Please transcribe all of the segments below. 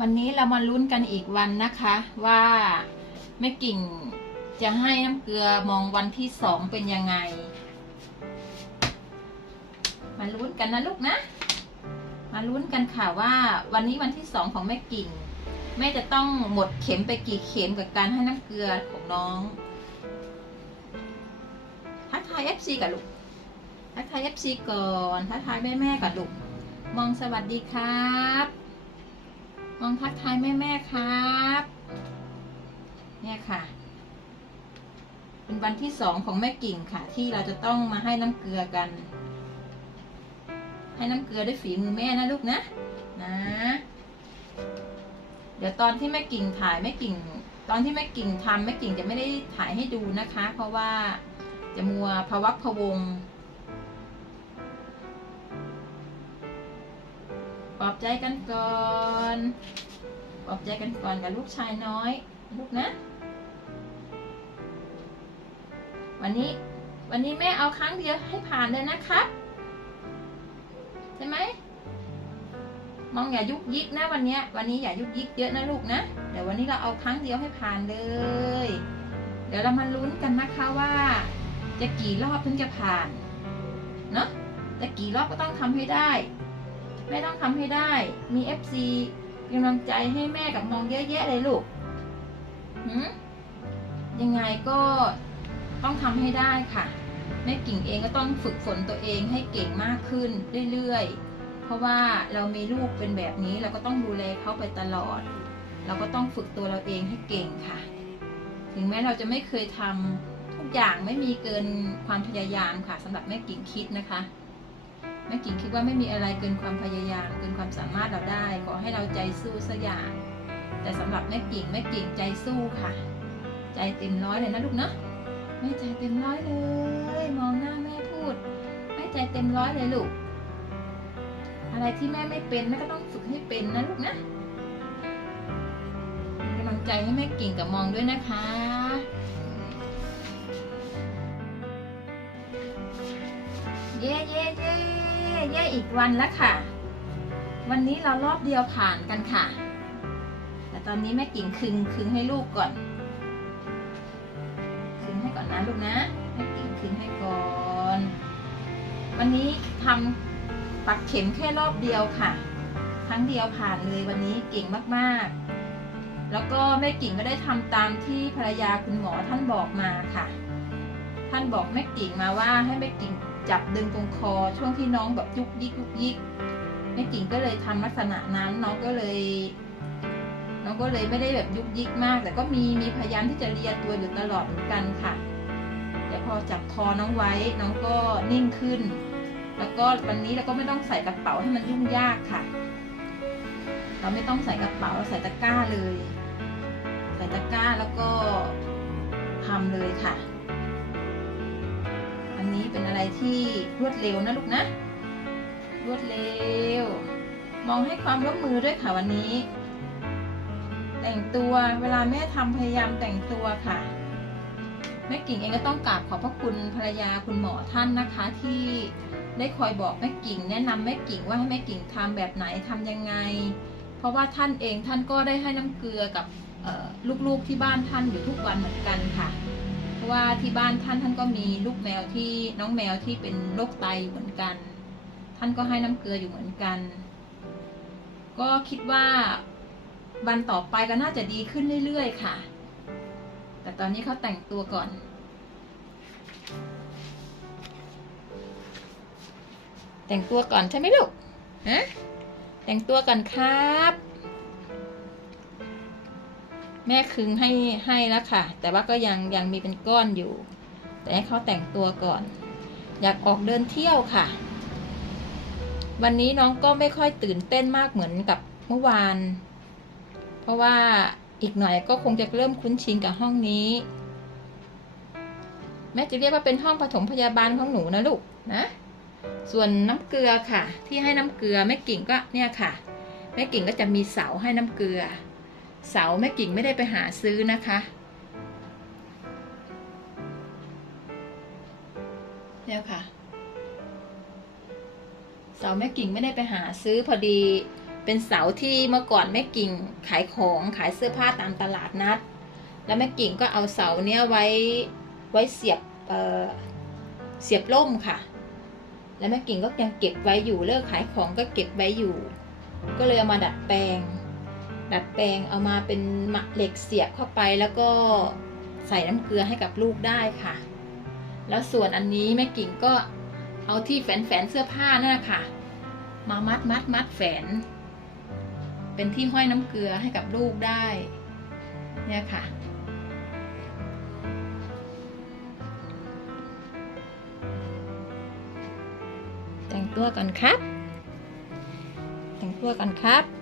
วันนี้เรามาลุ้นกันอีกวันนะคะว่าแม่กิ่งจะให้น้ำเกลือมองวันที่สองเป็นยังไง มาลุ้นกันนะลูกนะ มาลุ้นกันค่ะว่าวันนี้วันที่สองของแม่กิ่งแม่จะต้องหมดเข็มไปกี่เข็มกับการให้น้ำเกลือของน้องทักทายเอฟซีกับลูกทักทายเอฟซีก่อนทักทายแม่แม่กับลูกมองสวัสดีครับ มองทักทายแม่แม่ครับ เนี่ยค่ะ เป็นวันที่สองของแม่กิ่งค่ะ ที่เราจะต้องมาให้น้ำเกลือกัน ให้น้ำเกลือด้วยฝีมือแม่นะลูกนะ นะ เดี๋ยวตอนที่แม่กิ่งถ่ายแม่กิ่ง ตอนที่แม่กิ่งทำแม่กิ่งจะไม่ได้ถ่ายให้ดูนะคะ เพราะว่าจะมัวพะวักพะวง ปลอบใจกันก่อนปลอบใจกันก่อนกับลูกชายน้อยลูกนะ วันนี้วันนี้แม่เอาครั้งเดียวให้ผ่านเลยนะครับใช่ไหมมองอย่ายุกยิกนะวันนี้วันนี้อย่ายุกยิกเยอะนะลูกนะเดี๋ยววันนี้เราเอาครั้งเดียวให้ผ่านเลย เดี๋ยวเรามาลุ้นกันนะคะว่า จะกี่รอบถึงจะผ่านเนาะจะกี่รอบก็ต้องทำให้ได้ แม่ต้องทำให้ได้ มี FC กำลังใจให้แม่กับมองเยอะแยะเลยลูกหืมยังไงก็ต้องทำให้ได้ค่ะ แม่กิ่งเองก็ต้องฝึกฝนตัวเองให้เก่งมากขึ้นเรื่อยๆ เพราะว่าเรามีลูกเป็นแบบนี้เราก็ต้องดูแลเขาไปตลอด เราก็ต้องฝึกตัวเราเองให้เก่งค่ะ ถึงแม้เราจะไม่เคยทำทุกอย่างไม่มีเกินความพยายามค่ะสำหรับแม่กิ่งคิดนะคะ แม่กิ่งคิดว่าไม่มีอะไรเกินความพยายาม เกินความสามารถเราได้ ขอให้เราใจสู้สักอย่าง แต่สำหรับแม่กิ่งแม่กิ่งใจสู้ค่ะ ใจเต็มร้อยเลยนะลูกเนาะแม่ใจเต็มร้อยเลย มองหน้าแม่พูดแม่ใจเต็มร้อยเลยลูก อะไรที่แม่ไม่เป็นแม่ก็ต้องฝึกให้เป็นนะลูกนะกำลังใจให้แม่กิ่งกับมองด้วยนะคะเย่เย่เย่ เย่อีกวันแล้วค่ะ วันนี้เรารอบเดียวผ่านกันค่ะ แต่ตอนนี้แม่กิ่งคึงคึงให้ลูกก่อน คึงให้ก่อนนะลูกนะแม่กิ่งคึงให้ก่อน วันนี้ทำปักเข็มแค่รอบเดียวค่ะ ครั้งเดียวผ่านเลยวันนี้เก่งมากๆ แล้วก็แม่กิ่งก็ได้ทำตามที่ภรรยาคุณหมอท่านบอกมาค่ะ ท่านบอกแม่กิ่งมาว่าให้แม่กิ่ง จับดึงตรงคอช่วงที่น้องแบบยุกยิกยุกยิกแม่กิ่งก็เลยทำลักษณะนั้นน้องก็เลย น้องก็เลยไม่ได้แบบยุกยิกมาก แต่ก็มีมีพยายามที่จะเรียตัวอยู่ตลอดเหมือนกันค่ะแต่พอจับคอน้องไว้น้องก็นิ่งขึ้น แล้วก็วันนี้เราก็ไม่ต้องใส่กระเป๋าให้มันยุ่งยากค่ะ เราไม่ต้องใส่กระเป๋าเราใส่ตะกร้าเลย ใส่ตะกร้าแล้วก็ทำเลยค่ะ ที่รวดเร็วนะลูกนะ รวดเร็ว มองให้ความร่วมมือด้วยค่ะวันนี้ แต่งตัวเวลาแม่ทำพยายามแต่งตัวค่ะแม่กิ่งเองก็ต้องกราบขอบพระคุณภรรยาคุณหมอท่านนะคะ ที่ได้คอยบอกแม่กิ่ง แนะนำแม่กิ่งว่าให้แม่กิ่งทำแบบไหนทำยังไง เพราะว่าท่านเองท่านก็ได้ให้น้ำเกลือกับลูกๆที่บ้านท่านอยู่ทุกวันเหมือนกันค่ะ ราะว่าที่บ้านท่านท่านก็มีลูกแมวที่น้องแมวที่เป็นโรคไตเหมือนกัน ท่านก็ให้น้ำเกลืออยู่เหมือนกัน ก็คิดว่าวันต่อไปก็น่าจะดีขึ้นเรื่อยๆค่ะ แต่ตอนนี้เขาแต่งตัวก่อนแต่งตัวก่อนใช่ไหมลูก ฮะ แต่งตัวก่อนครับ แม่คึงให้ให้แล้วค่ะ แต่ว่าก็ยังยังมีเป็นก้อนอยู่ แต่ให้เขาแต่งตัวก่อน อยากออกเดินเที่ยวค่ะ วันนี้น้องก็ไม่ค่อยตื่นเต้นมากเหมือนกับเมื่อวาน เพราะว่าอีกหน่อยก็คงจะเริ่มคุ้นชินกับห้องนี้ แม่จะเรียกว่าเป็นห้องปฐมพยาบาลของหนูนะลูกนะ ส่วนน้ำเกลือค่ะ ที่ให้น้ำเกลือแม่กิ่งก็เนี่ยค่ะแม่กิ่งก็จะมีเสาให้น้ำเกลือ เสาแม่กิ่งไม่ได้ไปหาซื้อนะคะเนี่ยค่ะ เสาแม่กิ่งไม่ได้ไปหาซื้อพอดีเป็นเสาที่เมื่อก่อนแม่กิ่งขายของขายเสื้อผ้าตามตลาดนัด แล้วแม่กิ่งก็เอาเสาเนี้ยไว้ไว้เสียบเเสียบล่มค่ะ แล้วแม่กิ่งก็ยังเก็บไว้อยู่เลิกขายของก็เก็บไว้อยู่ ก็เลยเอามาดัดแปลง ดัดแปลงเอามาเป็นมักเหล็กเสียบเข้าไปแล้วก็ใส่น้ำเกลือให้กับลูกได้ค่ะ แล้วส่วนอันนี้แม่กิ่งก็เอาที่แฝนแฝนเสื้อผ้านั่นแหละค่ะ มามัดมัดมัดแฝน เป็นที่ห้อยน้ำเกลือให้กับลูกได้ เนี่ยค่ะแต่งตัวกันครับ แต่งตัวกันครับ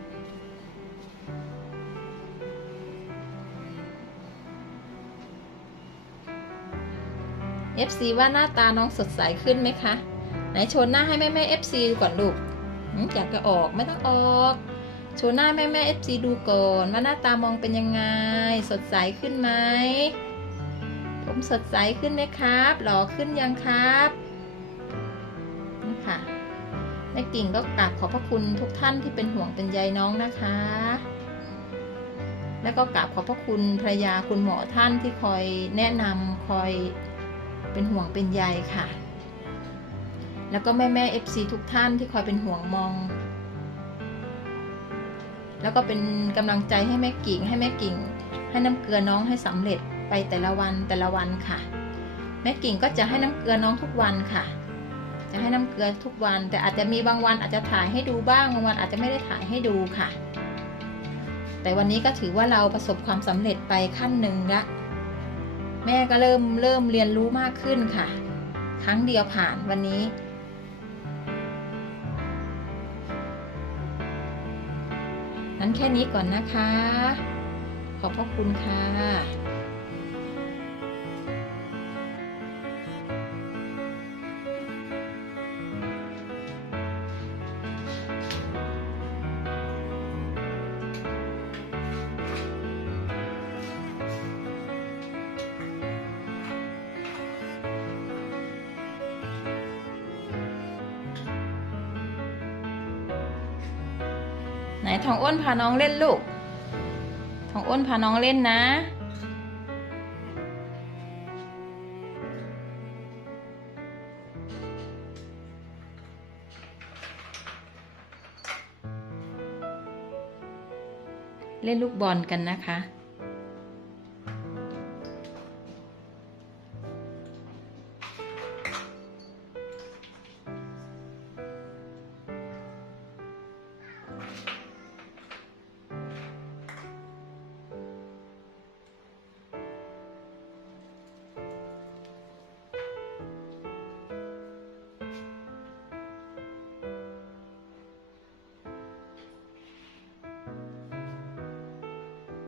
FC ว่าหน้าตาน้องสดใสขึ้นไหมคะ ไหนโชว์หน้าให้แม่แม่ FC ก่อนลูกอยากจะออกไม่ต้องออก โชว์หน้าแม่แม่ FC ดูก่อนว่าหน้าตามองเป็นยังไง สดใสขึ้นไหม ผมสดใสขึ้นไหมครับ หล่อขึ้นยังครับนี่ค่ะแม่กิ่งก็กราบขอบพระคุณทุกท่านที่เป็นห่วงเป็นใยน้องนะคะ แล้วก็กราบขอบพระคุณภรรยาคุณหมอท่านที่คอยแนะนำคอย เป็นห่วงเป็นใยค่ะ แล้วก็แม่แม่เอฟซีทุกท่านที่คอยเป็นห่วงมอง แล้วก็เป็นกำลังใจให้แม่กิ่ง ให้แม่กิ่ง ให้น้ำเกลือน้องให้สำเร็จไปแต่ละวันแต่ละวันค่ะ แม่กิ่งก็จะให้น้ำเกลือน้องทุกวันค่ะ จะให้น้ำเกลือทุกวัน แต่อาจจะมีบางวันอาจจะถ่ายให้ดูบ้างบางวันอาจจะไม่ได้ถ่ายให้ดูค่ะ แต่วันนี้ก็ถือว่าเราประสบความสำเร็จไปขั้นหนึ่งละ แม่ก็เริ่มเริ่มเรียนรู้มากขึ้นค่ะ ครั้งเดียวผ่านวันนี้ นั้นแค่นี้ก่อนนะคะ ขอบพระคุณค่ะ ทองอ้นพาน้องเล่นลูก ทองอ้นพาน้องเล่นนะ เล่นลูกบอลกันนะคะ